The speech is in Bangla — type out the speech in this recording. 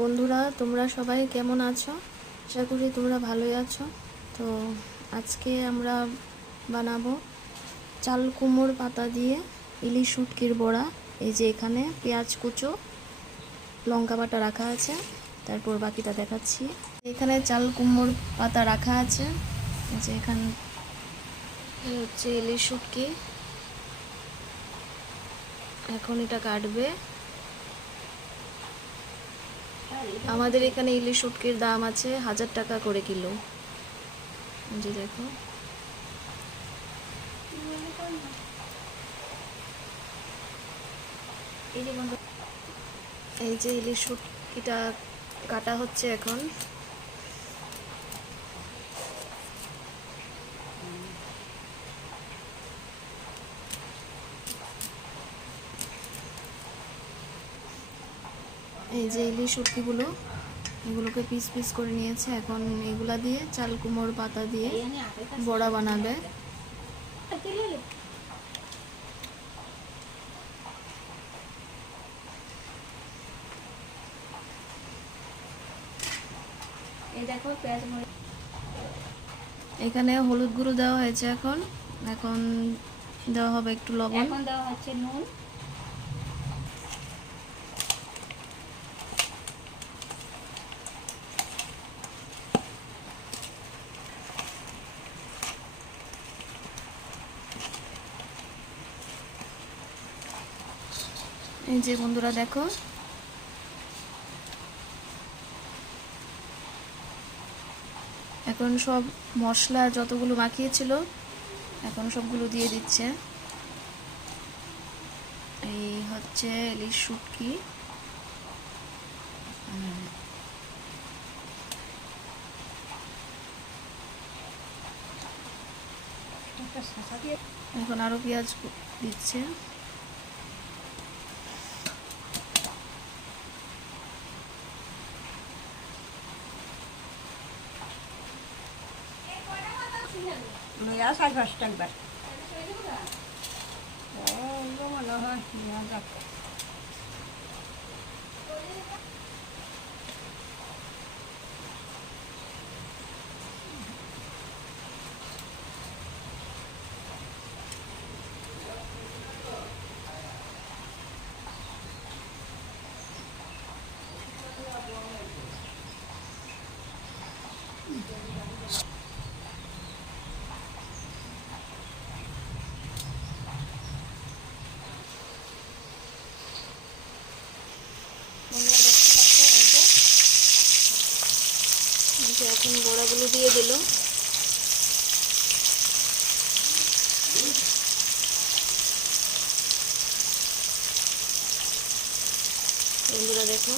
বন্ধুরা, তোমরা সবাই কেমন আছো? আশা করি তোমরা ভালোই আছো। তো আজকে আমরা বানাবো চাল কুমড়োর পাতা দিয়ে ইলিশ শুটকির বড়া। এই যে এখানে পেঁয়াজ কুচো, লঙ্কা বাটা রাখা আছে, তারপর বাকিটা দেখাচ্ছি। এখানে চাল কুমড়োর পাতা রাখা আছে, এই যে এখানে হচ্ছে ইলিশ শুটকি। এখন এটা কাটবে। আমাদের এখানে ইলিশ শুটকির দাম আছে 1000 টাকা করে কিলো। যে দেখো, এই যে ইলিশ শুটকিটা কাটা হচ্ছে এখন। এই যে ইলিশ শুটকিগুলো, এগুলোকে পিস পিস করে নিয়েছে। এখন এগুলা দিয়ে চাল কুমড়োর পাতা দিয়ে বড়া বানাবে। এখানে হলুদ গুঁড়ো দেওয়া হয়েছে। এখন এখন দেওয়া হবে একটু লবণ, এখন দেওয়া হচ্ছে নুন, এই যে বন্ধুরা দেখো, এখন সব মশলা যতগুলো মাখিয়েছিল এখন সবগুলো দিয়ে দিচ্ছে। এই হচ্ছে ইলিশ শুটকি। এখন আরো পেঁয়াজ দিচ্ছে। সাড়ে পাঁচটা একবার মনে হয় এখন বড়াগুলো দিয়ে দিল। বন্ধুরা দেখো,